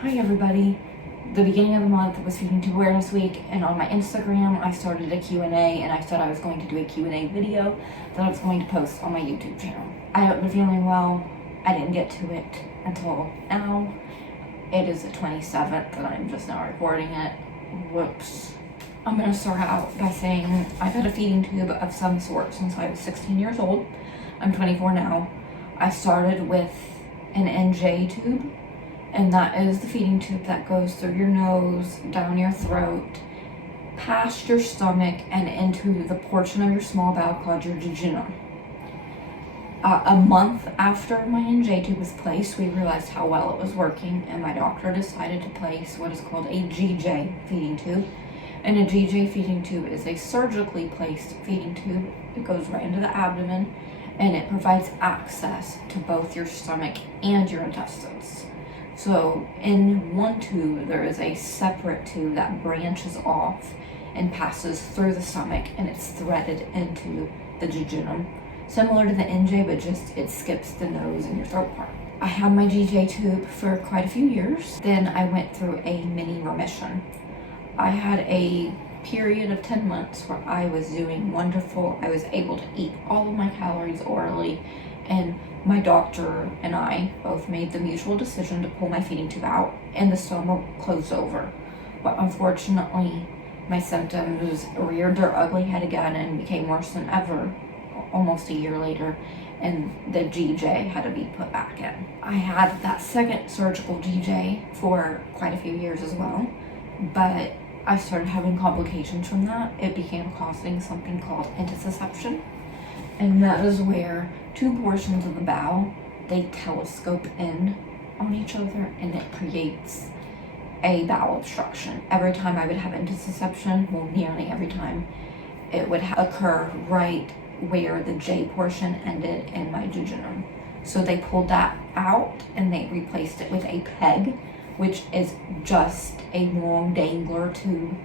Hi everybody. The beginning of the month was Feeding Tube Awareness Week, and on my Instagram I started a Q&A, and I said I was going to do a Q&A video that I was going to post on my YouTube channel. I haven't been feeling well. I didn't get to it until now. It is the 27th and I'm just now recording it. Whoops. I'm going to start out by saying I've had a feeding tube of some sort since I was 16 years old. I'm 24 now. I started with an NJ tube, and that is the feeding tube that goes through your nose, down your throat, past your stomach, and into the portion of your small bowel called your jejunum. A month after my NJ tube was placed, we realized how well it was working, and my doctor decided to place what is called a GJ feeding tube. And a GJ feeding tube is a surgically placed feeding tube. It goes right into the abdomen, and it provides access to both your stomach and your intestines. So in one tube, there is a separate tube that branches off and passes through the stomach, and it's threaded into the jejunum. Similar to the NJ, but just it skips the nose and your throat part. I had my GJ tube for quite a few years. Then I went through a mini remission. I had a period of 10 months where I was doing wonderful. I was able to eat all of my calories orally, and my doctor and I both made the mutual decision to pull my feeding tube out, and the stoma closed over. But unfortunately, my symptoms reared their ugly head again and became worse than ever almost a year later, and the GJ had to be put back in. I had that second surgical GJ for quite a few years as well, but I started having complications from that. It began causing something called intussusception, and that is where two portions of the bowel, they telescope in on each other, and it creates a bowel obstruction. Every time I would have intussusception, well, nearly every time, it would occur right where the J portion ended in my jejunum. So they pulled that out and they replaced it with a PEG, which is just a long dangler tube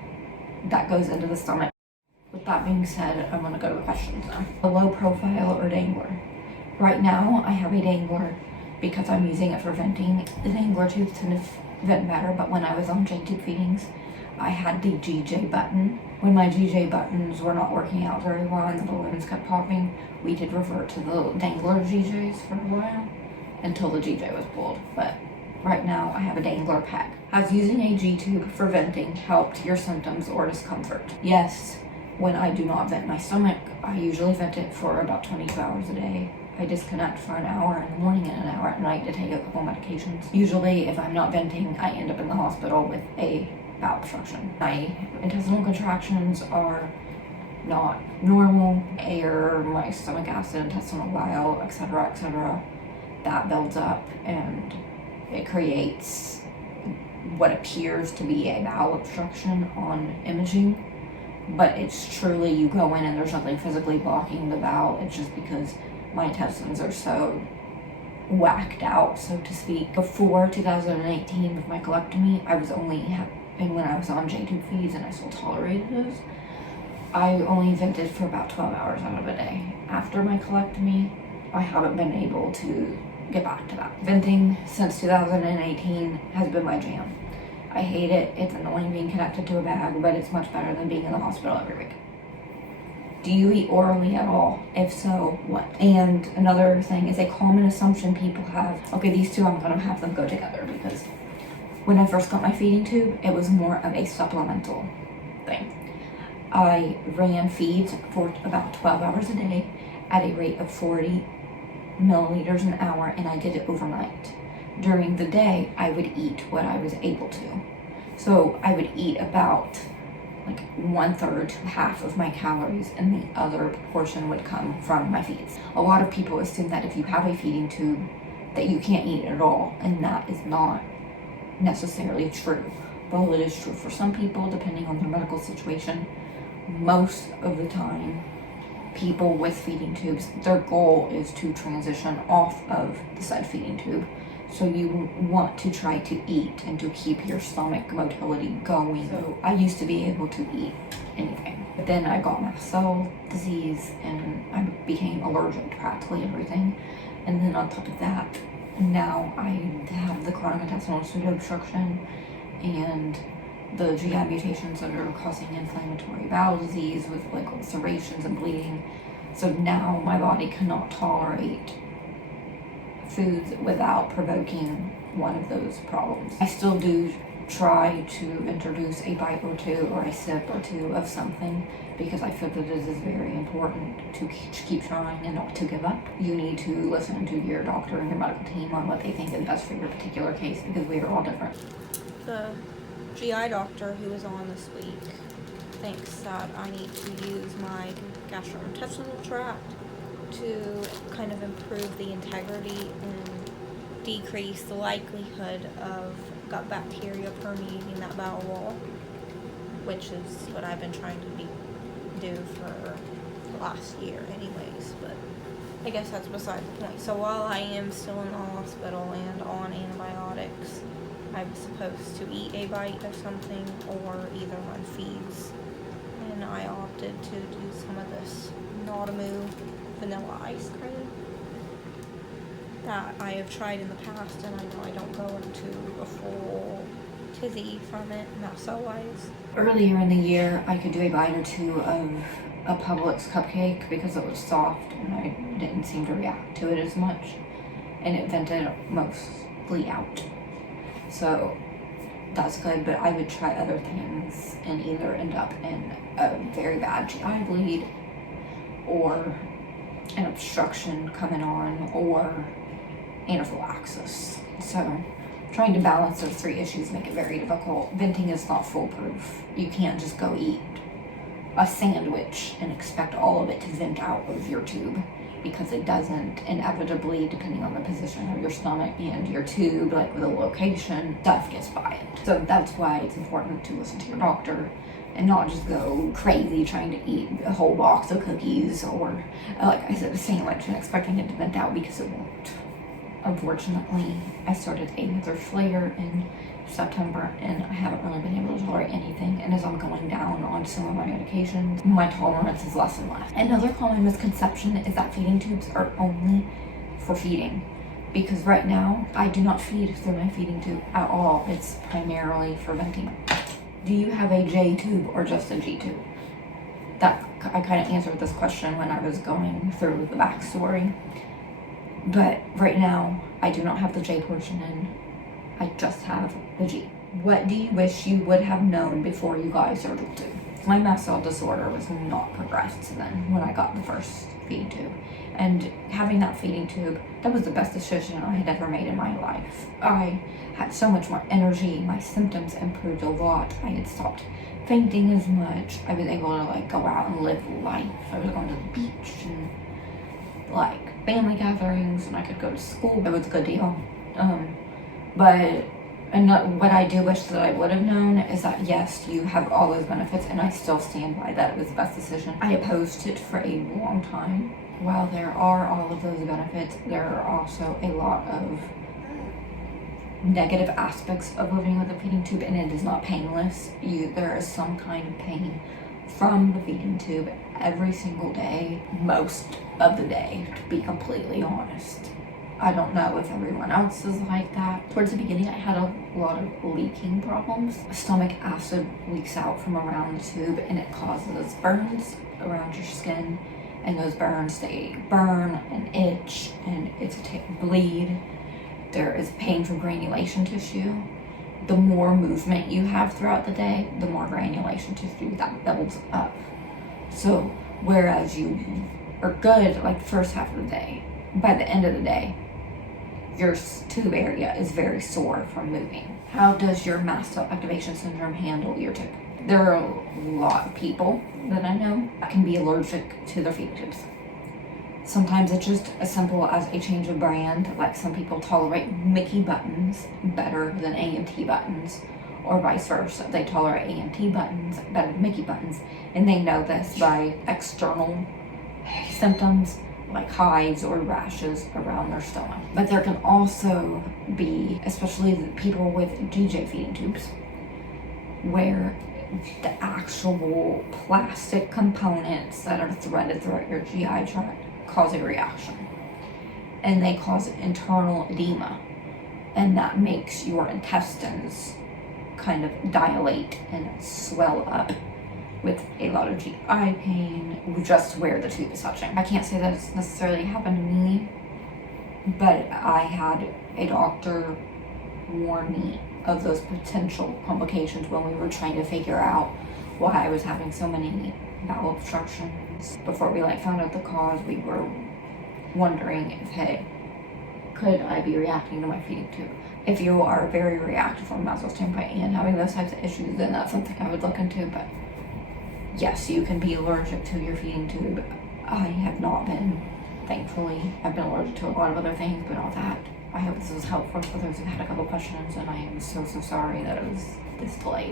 that goes into the stomach. With that being said, I'm going to go to the questions now. A low profile or dangler? Right now, I have a dangler because I'm using it for venting. The dangler tube to vent better, but when I was on J-tube feedings, I had the GJ button. When my GJ buttons were not working out very well and the balloons kept popping, we did revert to the dangler GJs for a while until the GJ was pulled. But right now, I have a dangler PEG. Has using a G-tube for venting helped your symptoms or discomfort? Yes. When I do not vent my stomach, I usually vent it for about 22 hours a day. I disconnect for an hour in the morning and an hour at night to take a couple medications. Usually, if I'm not venting, I end up in the hospital with a bowel obstruction. My intestinal contractions are not normal. Air, my stomach acid, intestinal bile, etc., that builds up and it creates what appears to be a bowel obstruction on imaging. But it's truly, you go in and there's nothing physically blocking the bowel. It's just because my intestines are so whacked out, so to speak. Before 2018 with my colectomy, I was only, and when I was on J-tube feeds and I still tolerated those, I only vented for about 12 hours out of a day. After my colectomy, I haven't been able to get back to that. Venting since 2018 has been my jam. I hate it. It's annoying being connected to a bag, but it's much better than being in the hospital every week. Do you eat orally at all? If so, what? And another thing is a common assumption people have. Okay, these two I'm gonna have them go together because when I first got my feeding tube, it was more of a supplemental thing. I ran feeds for about 12 hours a day at a rate of 40 milliliters an hour, and I did it overnight. During the day, I would eat what I was able to. So I would eat about like 1/3 to half of my calories, and the other portion would come from my feeds. A lot of people assume that if you have a feeding tube that you can't eat at all, and that is not necessarily true. While it is true for some people, depending on their medical situation, most of the time, people with feeding tubes, their goal is to transition off of the said feeding tube. So you want to try to eat and to keep your stomach motility going. So I used to be able to eat anything. But then I got mast cell disease and I became allergic to practically everything. And then on top of that, now I have the chronic intestinal pseudo-obstruction and the GI mutations that are causing inflammatory bowel disease with like ulcerations and bleeding. So now my body cannot tolerate foods without provoking one of those problems. I still do try to introduce a bite or two or a sip or two of something because I feel that it is very important to keep trying and not to give up. You need to listen to your doctor and your medical team on what they think is best for your particular case because we are all different. The GI doctor who was on this week thinks that I need to use my gastrointestinal tract to kind of improve the integrity and decrease the likelihood of gut bacteria permeating that bowel wall, which is what I've been trying to do for the last year anyways, but I guess that's beside the point. So while I am still in the hospital and on antibiotics, I was supposed to eat a bite of something or either run feeds, and I opted to do some of this Nautilus vanilla ice cream that I have tried in the past, and I know I don't go into a full tizzy from it, and that's so wise. Earlier in the year, I could do a bite or two of a Publix cupcake because it was soft and I didn't seem to react to it as much, and it vented mostly out. So that's good, but I would try other things and either end up in a very bad GI bleed or an obstruction coming on or anaphylaxis. So trying to balance those three issues make it very difficult. Venting is not foolproof. You can't just go eat a sandwich and expect all of it to vent out of your tube, because it doesn't. Inevitably, depending on the position of your stomach and your tube, like with a location, stuff gets by it. So that's why it's important to listen to your doctor and not just go crazy trying to eat a whole box of cookies or, like I said, a sandwich and expecting it to vent out, because it won't. Unfortunately, I started another flare in September and I haven't really been able to tolerate anything, and as I'm going down on some of my medications, my tolerance is less and less. Another common misconception is that feeding tubes are only for feeding, because right now I do not feed through my feeding tube at all. It's primarily for venting. Do you have a J tube or just a G tube? That I kind of answered this question when I was going through the backstory. But right now, I do not have the J portion in. I just have the G. What do you wish you would have known before you got a surgical tube? My mast cell disorder was not progressed then when I got the first feeding tube. And having that feeding tube, that was the best decision I had ever made in my life. I had so much more energy. My symptoms improved a lot. I had stopped fainting as much. I was able to go out and live life. I was going to the beach and family gatherings, and I could go to school. It was a good deal. But what I do wish that I would have known is that yes, you have all those benefits, and I still stand by that. It was the best decision. I opposed it for a long time. While there are all of those benefits, there are also a lot of negative aspects of living with a feeding tube, and it is not painless. There is some kind of pain from the feeding tube every single day, most of the day, to be completely honest. I don't know if everyone else is like that. Towards the beginning, I had a lot of leaking problems. Stomach acid leaks out from around the tube, and it causes burns around your skin, and those burns, they burn and itch, and it's bleed. There is pain from granulation tissue. The more movement you have throughout the day, the more granulation tissue that builds up. So whereas you are good the first half of the day, by the end of the day, your tube area is very sore from moving. How does your mast cell activation syndrome handle your tube? There are a lot of people that I know that can be allergic to their feeding tubes. Sometimes it's just as simple as a change of brand. Some people tolerate Mickey buttons better than AMT buttons, or vice versa. They tolerate AMT buttons better than Mickey buttons, and they know this by external symptoms like hives or rashes around their stomach. But there can also be, especially the people with GJ feeding tubes, where the actual plastic components that are threaded throughout your GI tract cause a reaction. and they cause internal edema, and that makes your intestines kind of dilate and swell up with a lot of GI pain just where the tube is touching. I can't say that it's necessarily happened to me, but I had a doctor warn me of those potential complications when we were trying to figure out why I was having so many bowel obstructions. Before we found out the cause, we were wondering if, hey, could I be reacting to my feeding tube? If you are very reactive from a muscle standpoint and having those types of issues, then that's something I would look into. But yes, you can be allergic to your feeding tube. I have not been, thankfully. I've been allergic to a lot of other things, but not that. I hope this was helpful for those who had a couple questions, and I am so sorry that it was this delayed.